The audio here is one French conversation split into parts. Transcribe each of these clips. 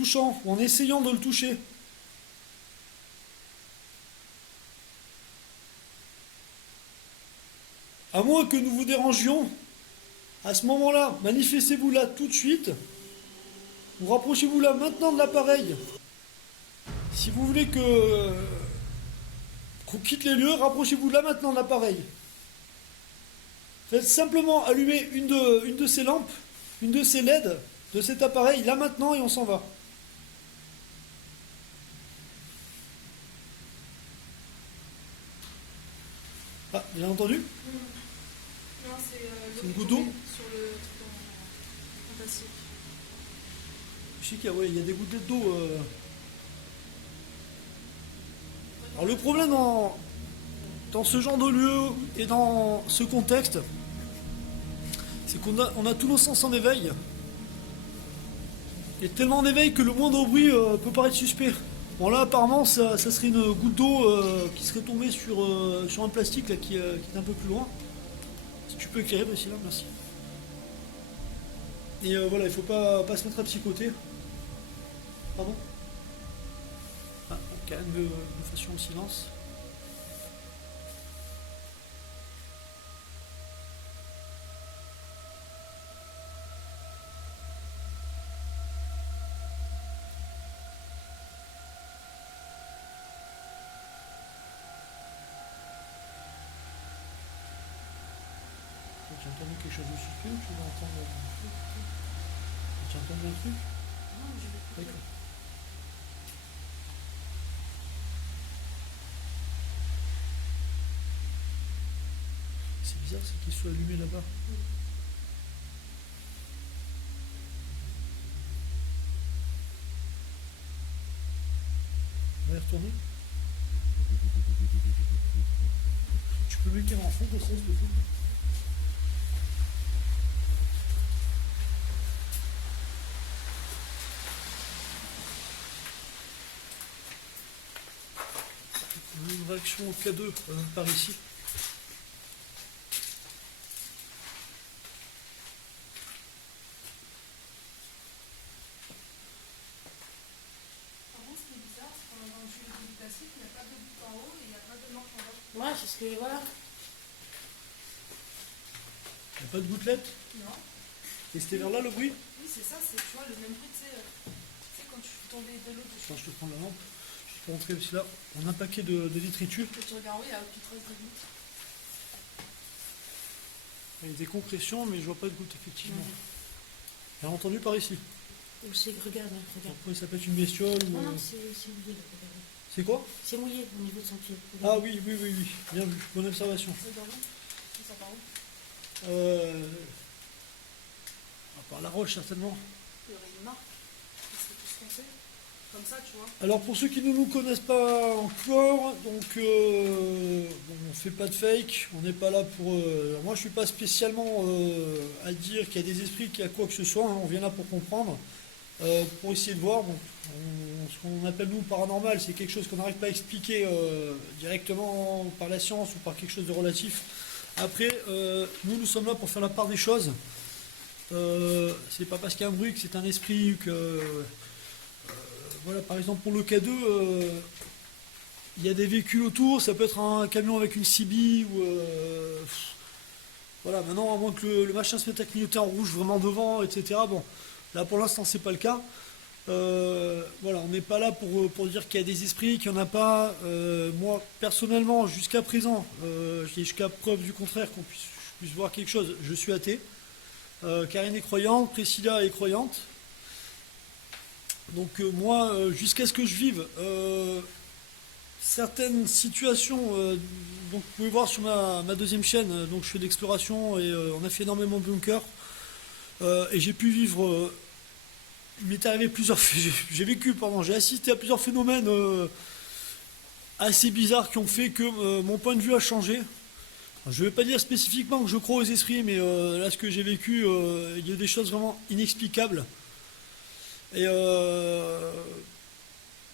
touchant, ou en essayant de le toucher. À moins que nous vous dérangions, à ce moment-là, manifestez-vous là tout de suite, ou rapprochez-vous là maintenant de l'appareil. Si vous voulez qu'on quitte les lieux, rapprochez-vous là maintenant de l'appareil. Faites simplement allumer une de ces lampes, une de ces LED de cet appareil là maintenant et on s'en va. Ah, bien entendu? Non, C'est une goutte d'eau? sur le truc en plastique. Je sais qu'il y a des gouttelettes d'eau. Alors le problème dans ce genre de lieu et dans ce contexte, c'est qu'on a tous nos sens en éveil. Il y a tellement en éveil que le moindre bruit peut paraître suspect. Bon là apparemment ça serait une goutte d'eau qui serait tombée sur un plastique là, qui est un peu plus loin. Si tu peux éclairer Priscilla, merci. Et voilà, il faut pas se mettre à psychoter. Pardon? Ah, ok, nous fassions le silence. Tu as entendu quelque chose de suspect ou tu vas entendre un truc? Tu as entendu un truc? Non, je vais écouter. D'accord. C'est bizarre, c'est qu'il soit allumé là-bas. On va y retourner. Tu peux m'éclairer en fond de ça, s'il te plaît? Une réaction au K2 par ici. Par contre, ce qui est bizarre, c'est qu'on a dans le tuyau du plastique, il n'y a pas de bout en haut et il n'y a pas de manche en bas. Ouais, c'est ce que. Voilà. Il n'y a pas de gouttelette? Non. Et c'était vers là le bruit? Oui, c'est ça, c'est tu vois le même bruit, tu sais quand tu fais tomber de l'eau dessus. Attends, je te prends la lampe. Je peux rentrer aussi là. On a un paquet de détritus. Et tu regardes, oui, il y a une petite trace de goutte. Il y a des compressions, mais je vois pas de gouttes, effectivement. Bien entendu par ici. Ou c'est. Regarde, hein, regarde. Après, ça peut être une bestiole ou. Non, non, c'est mouillé là, regardez. C'est quoi? C'est mouillé au niveau de son pied. Ah oui, oui, oui, oui. Bien vu. Bonne observation. C'est dans l'eau. Ça part où? Par la roche, certainement. Il y aurait une marque. C'est tout foncé. Comme ça, tu vois. Alors pour ceux qui ne nous connaissent pas encore, donc bon, on fait pas de fake, on n'est pas là pour. Moi je suis pas spécialement à dire qu'il y a des esprits, qu'il y a quoi que ce soit, hein, on vient là pour comprendre, pour essayer de voir. Bon, ce qu'on appelle nous paranormal, c'est quelque chose qu'on n'arrive pas à expliquer directement par la science ou par quelque chose de relatif. Après, nous sommes là pour faire la part des choses. C'est pas parce qu'il y a un bruit que c'est un esprit ou que. Voilà, par exemple pour le K2, il y a des véhicules autour, ça peut être un camion avec une CB ou voilà, maintenant à moins que le machin se mette à clignoter en rouge vraiment devant, etc. Bon, là pour l'instant c'est pas le cas. Voilà, on n'est pas là pour dire qu'il y a des esprits, qu'il n'y en a pas. Moi personnellement, jusqu'à présent, jusqu'à preuve du contraire qu'on puisse voir quelque chose, je suis athée. Karine est croyante, Priscilla est croyante. Donc moi, jusqu'à ce que je vive certaines situations, donc vous pouvez voir sur ma deuxième chaîne, donc je fais d'exploration et on a fait énormément de bunkers et j'ai pu vivre, il m'est arrivé j'ai vécu, pardon, j'ai assisté à plusieurs phénomènes assez bizarres qui ont fait que mon point de vue a changé. Je ne vais pas dire spécifiquement que je crois aux esprits, mais là ce que j'ai vécu, il y a des choses vraiment inexplicables. Et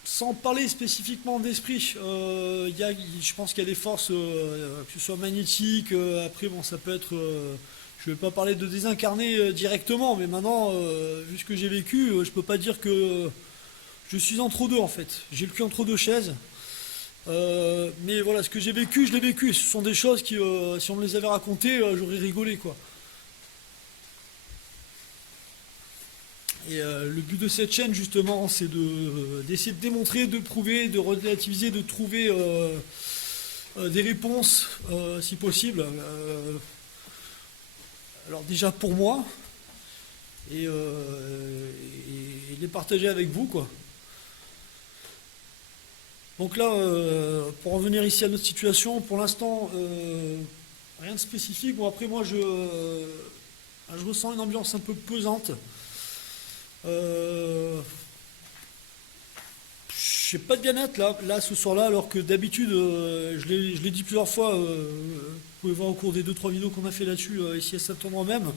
sans parler spécifiquement d'esprit, je pense qu'il y a des forces, que ce soit magnétiques, après bon ça peut être, je ne vais pas parler de désincarner directement, mais maintenant, vu ce que j'ai vécu, je peux pas dire que Je suis entre deux en fait. J'ai le cul entre deux chaises. Mais voilà, ce que j'ai vécu, je l'ai vécu. Et ce sont des choses qui, si on me les avait racontées, j'aurais rigolé quoi. Et le but de cette chaîne, justement, c'est d'essayer de démontrer, de prouver, de relativiser, de trouver des réponses, si possible. Alors déjà pour moi, et les partager avec vous, quoi. Donc là, pour en venir ici à notre situation, pour l'instant, rien de spécifique. Bon, après moi, je ressens une ambiance un peu pesante. Je sais pas de bien-être là ce soir-là, alors que d'habitude, je l'ai dit plusieurs fois, vous pouvez voir au cours des 2-3 vidéos qu'on a fait là-dessus, ici à Saint-André même,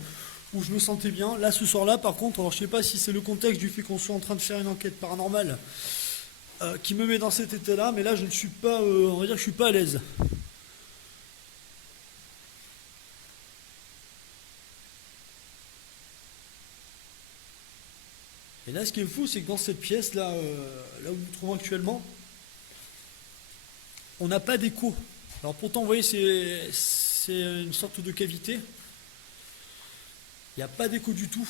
où je me sentais bien. Là ce soir-là, par contre, alors je sais pas si c'est le contexte du fait qu'on soit en train de faire une enquête paranormale qui me met dans cet état-là, mais là je ne suis pas, on va dire que je suis pas à l'aise. Et là, ce qui est fou, c'est que dans cette pièce-là, là où nous nous trouvons actuellement, on n'a pas d'écho. Alors pourtant, vous voyez, c'est une sorte de cavité. Il n'y a pas d'écho du tout.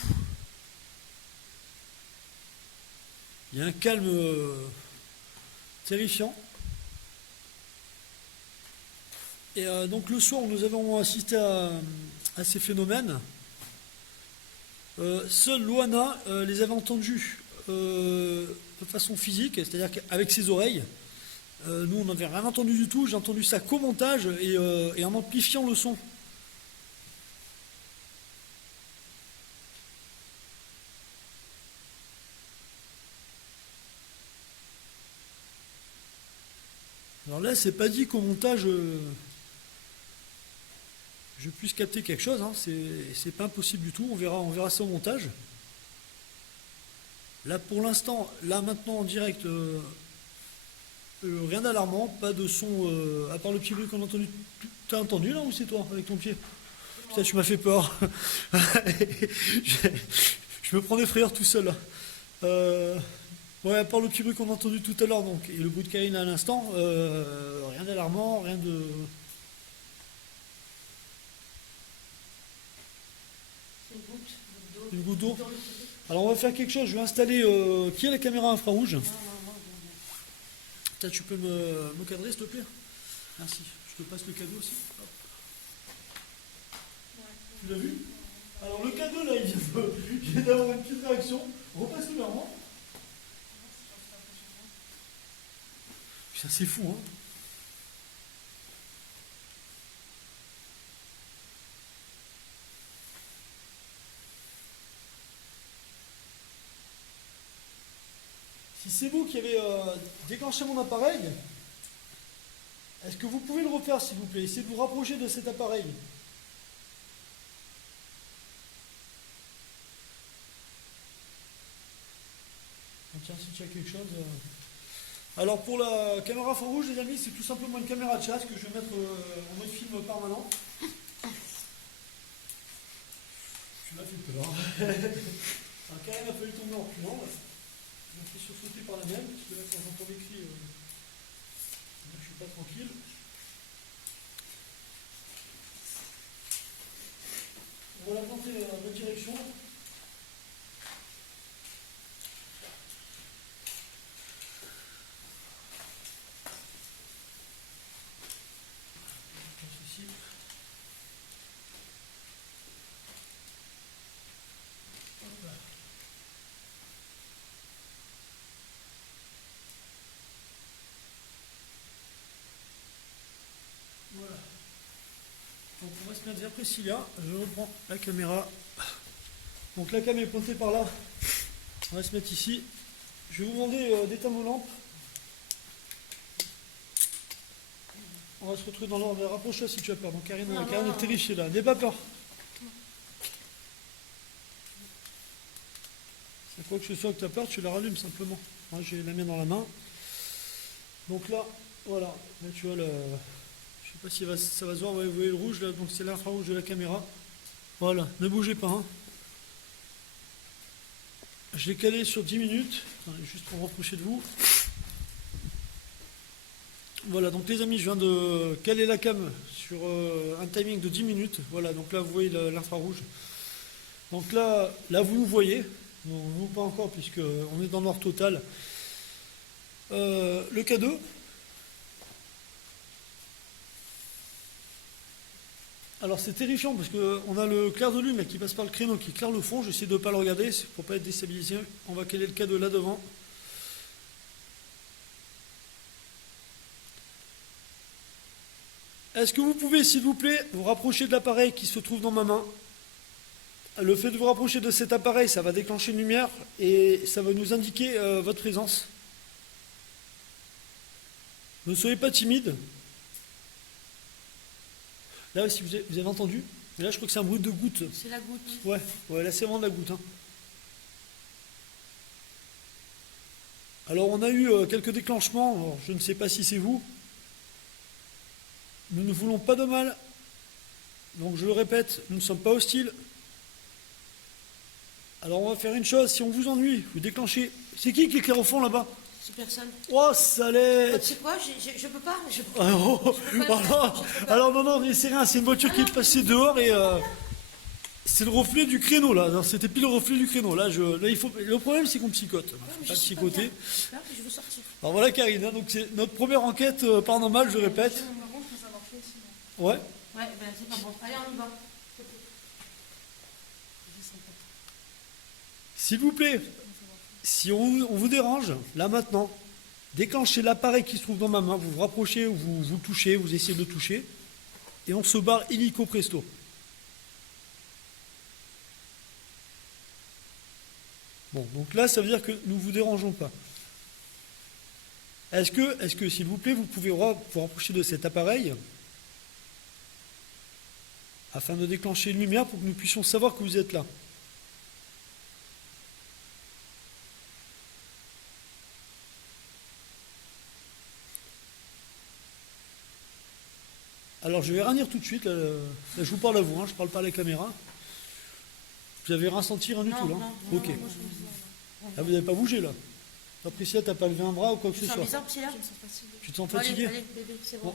Il y a un calme terrifiant. Et donc le soir où nous avons assisté à ces phénomènes, seule Loana les avait entendus de façon physique, c'est-à-dire qu'avec ses oreilles. Nous, on n'avait rien entendu du tout. J'ai entendu ça qu'au montage et en amplifiant le son. Alors là, c'est pas dit qu'au montage, je puisse capter quelque chose. Hein. C'est pas impossible du tout. On verra ça au montage. Là, pour l'instant, là maintenant en direct. Rien d'alarmant, pas de son, à part le petit bruit qu'on a entendu. T'as entendu là ou c'est toi avec ton pied? Putain, tu m'as fait peur. je me prends des frayeurs tout seul là. Ouais, à part le petit bruit qu'on a entendu tout à l'heure donc, et le bruit de Karine à l'instant, rien d'alarmant, rien de. C'est une goutte d'eau. Une goutte d'eau. Alors on va faire quelque chose, je vais installer. Qui a la caméra infrarouge? Tu peux me cadrer s'il te plaît? Merci. Je te passe le cadeau aussi. Hop. Tu l'as vu? Alors le cadeau là, il vient d'avoir une petite réaction. Repasse-le vers moi. Putain, c'est fou, hein? Si c'est vous qui avez déclenché mon appareil, est-ce que vous pouvez le refaire s'il vous plaît? Essayez de vous rapprocher de cet appareil. Tiens, si tu as quelque chose. Alors pour la caméra infrarouge, les amis, c'est tout simplement une caméra de chasse que je vais mettre en mode film permanent. Tu m'as fait peur. Alors Karine a fallu tomber en reculant. Je me fais sursauter par la même, parce que là quand j'entends les cris, je suis pas tranquille. On va la planter dans notre direction. Voilà. Donc on va se mettre vers Priscilla. Je reprends la caméra. Donc la caméra est pointée par là. On va se mettre ici. Je vais vous demander d'éteindre vos lampes. On va se retrouver dans l'ordre. Rapproche-toi si tu as peur. Donc Karine est terrifiée là. N'aie pas peur. C'est quoi que ce soit que tu as peur, tu la rallumes simplement. Moi j'ai la mienne dans la main. Donc là, voilà. Là tu vois le. Je sais pas si ça va se voir, vous voyez le rouge là, donc c'est l'infrarouge de la caméra. Voilà, ne bougez pas. Hein. je l'ai calé sur 10 minutes. Attendez, juste pour me rapprocher de vous. Voilà, donc les amis, je viens de caler la cam sur un timing de 10 minutes. Voilà, donc là, vous voyez l'infrarouge. Donc là, vous nous voyez. Non, nous pas encore, puisqu'on est dans le noir total. Le K2. Alors c'est terrifiant parce qu'on a le clair de lune là, qui passe par le créneau, qui éclaire le fond. J'essaie de ne pas le regarder pour ne pas être déstabilisé. On va caler le K2 là devant. Est-ce que vous pouvez, s'il vous plaît, vous rapprocher de l'appareil qui se trouve dans ma main? Le fait de vous rapprocher de cet appareil, ça va déclencher une lumière et ça va nous indiquer votre présence. Ne soyez pas timide. Là, si vous avez entendu, et là je crois que c'est un bruit de goutte. C'est la goutte. Ouais, là c'est vraiment de la goutte. Hein. Alors on a eu quelques déclenchements, alors, je ne sais pas si c'est vous. Nous ne voulons pas de mal. Donc je le répète, nous ne sommes pas hostiles. Alors on va faire une chose, si on vous ennuie, vous déclenchez. C'est qui éclaire au fond là-bas? C'est personne. Oh, salette! Tu sais quoi, je peux pas. Alors non, mais c'est rien, c'est une voiture qui est passée dehors et c'est le reflet du créneau là. C'était pile le reflet du créneau. Là, il faut. Le problème c'est qu'on psychote. Il faut pas psychoter. Là, je veux sortir. Alors voilà Karine, hein, donc c'est notre première enquête paranormale, je répète. Par contre, je pense avoir fait aussi. Ouais. Ouais, ben c'est pas bon. Allez, on y va. S'il vous plaît, si on vous dérange, là maintenant, déclenchez l'appareil qui se trouve dans ma main, vous vous rapprochez, vous touchez, vous essayez de toucher, et on se barre illico presto. Bon, donc là, ça veut dire que nous ne vous dérangeons pas. Est-ce que, s'il vous plaît, vous pouvez vous rapprocher de cet appareil afin de déclencher une lumière pour que nous puissions savoir que vous êtes là? Alors je vais rien dire tout de suite, là, je vous parle à vous, hein, je ne parle pas à la caméra. Vous n'avez rien senti, rien du tout là? Ok. Ah, vous n'avez pas bougé là? Patricia, t'as pas levé un bras ou quoi que ce soit? Bizarre, petit là. Tu te sens fatigué? Allez, bébé, c'est bon.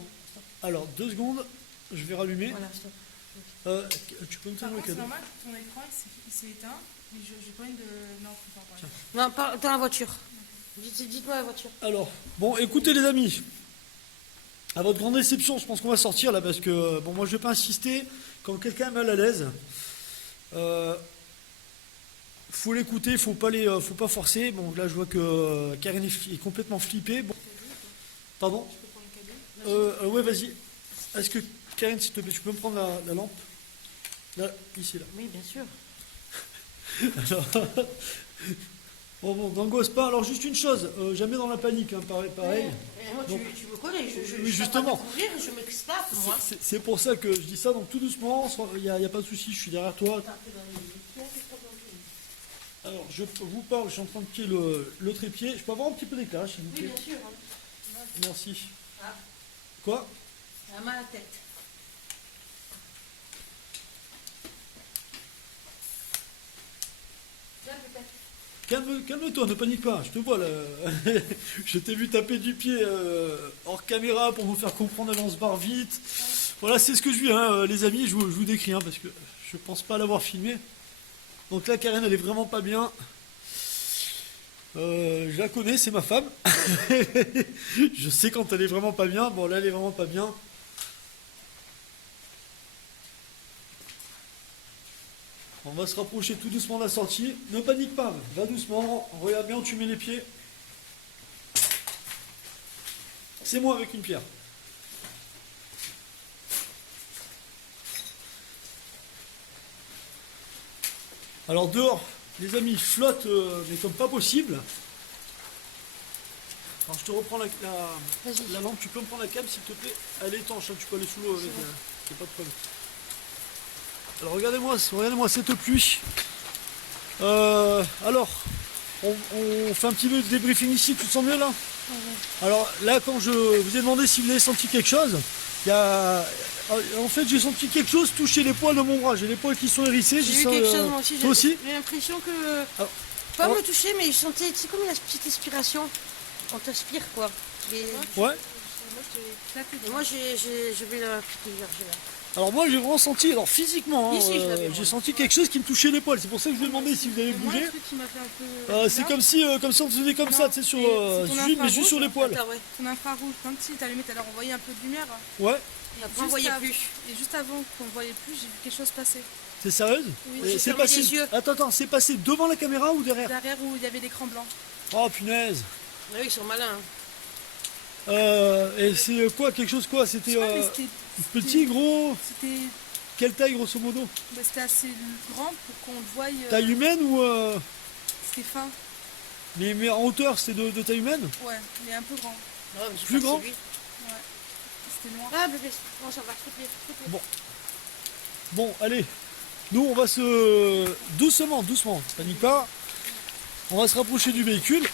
Alors 2 secondes, je vais rallumer. Voilà, stop. Tu peux me Par tenir le contre, c'est cadeau? normal, ton écran il s'est éteint. Mais j'ai pas une de. Non, faut pas parler. Non, dans la voiture. Dites-moi la voiture. Alors, bon, écoutez les amis, à votre grande déception, je pense qu'on va sortir là parce que, bon, moi je vais pas insister, quand quelqu'un est mal à l'aise, faut l'écouter, faut pas forcer. Bon, là je vois que Karine est complètement flippée. Bon. Pardon? Ouais, vas-y. Est-ce que, Karine, s'il te plaît, tu peux me prendre la lampe? Là, ici, là. Oui, bien sûr. Alors, bon, n'angoisse pas. Alors, juste une chose, jamais dans la panique, hein, pareil. Moi, Donc, tu me connais, oui, justement. Je m'exclate, moi. C'est pour ça que je dis ça, donc tout doucement, il n'y a pas de souci, je suis derrière toi. Alors, je vous parle, je suis en train de pied le trépied. Je peux avoir un petit peu d'éclairage, s'il vous Oui, plaît? bien sûr. Merci. Ah, Quoi? elle a mal à la tête. Viens, peut-être. Calme-toi, ne panique pas, je te vois là. Je t'ai vu taper du pied hors caméra pour nous faire comprendre, allez, on se barre vite. Voilà, c'est ce que je vis, hein, les amis, je vous décris, hein, parce que je pense pas l'avoir filmé. Donc là, Karine, elle est vraiment pas bien. Je la connais, c'est ma femme. Je sais quand elle est vraiment pas bien. Bon, là, elle est vraiment pas bien. On va se rapprocher tout doucement de la sortie. Ne panique pas, va doucement. Regarde bien où tu mets les pieds. C'est moi avec une pierre. Alors dehors, les amis, flotte, mais comme pas possible. Alors je te reprends la lampe, tu peux me prendre la cam s'il te plaît? Elle est étanche, hein, tu peux aller sous l'eau avec, c'est pas de problème. Alors regardez-moi cette pluie. Alors, on fait un petit peu de débriefing ici, tu te sens mieux là? Alors là, quand je vous ai demandé si vous avez senti quelque chose, en fait j'ai senti quelque chose toucher les poils de mon bras. J'ai les poils qui sont hérissés. J'ai eu quelque chose moi aussi. Toi aussi? J'ai l'impression que... pas me toucher, mais je sentais, tu sais, comme une petite inspiration. On t'inspire, quoi. Ouais. Moi, j'ai éclaté. Et moi, je vais la petite énergie là. Alors moi j'ai vraiment senti, alors physiquement, hein, Ici, je l'avais, moi. j'ai senti quelque chose qui me touchait l'épaule. C'est pour ça que je vous ai demandé si vous avez Moi, bougé. le truc qui m'a fait un peu. C'est bizarre, comme si on te faisait comme ça, tu sais, sur, mais c'est ton mais juste infrarouge, sur l'épaule. Attends, ouais. ton infrarouge, quand il t'allumait tout à l'heure, on voyait un peu de lumière. Ouais, Et Après, on voyait plus. Et juste avant qu'on ne voyait plus, j'ai vu quelque chose passer. c'est sérieuse? Oui, Et j'ai c'est fermé passé. les yeux. Attends, c'est passé devant la caméra ou derrière? Derrière où il y avait l'écran blanc. Oh punaise. Ah oui, ils sont malins. Hein. Et c'est quoi, quelque chose quoi? C'était Ouais, mais c'était petit, gros? c'était- Quelle taille grosso modo? bah, c'était assez grand pour qu'on le voie. Taille humaine ou C'était fin, mais en hauteur c'était de taille humaine? ouais, mais un peu grand. Ouais, mais c'est Plus pas grand? celui. C'était noir. Ah, bébé, comment ça va? Foutre-les. Bon. Bon, allez. Nous on va se... Doucement, panique pas. On va se rapprocher du véhicule.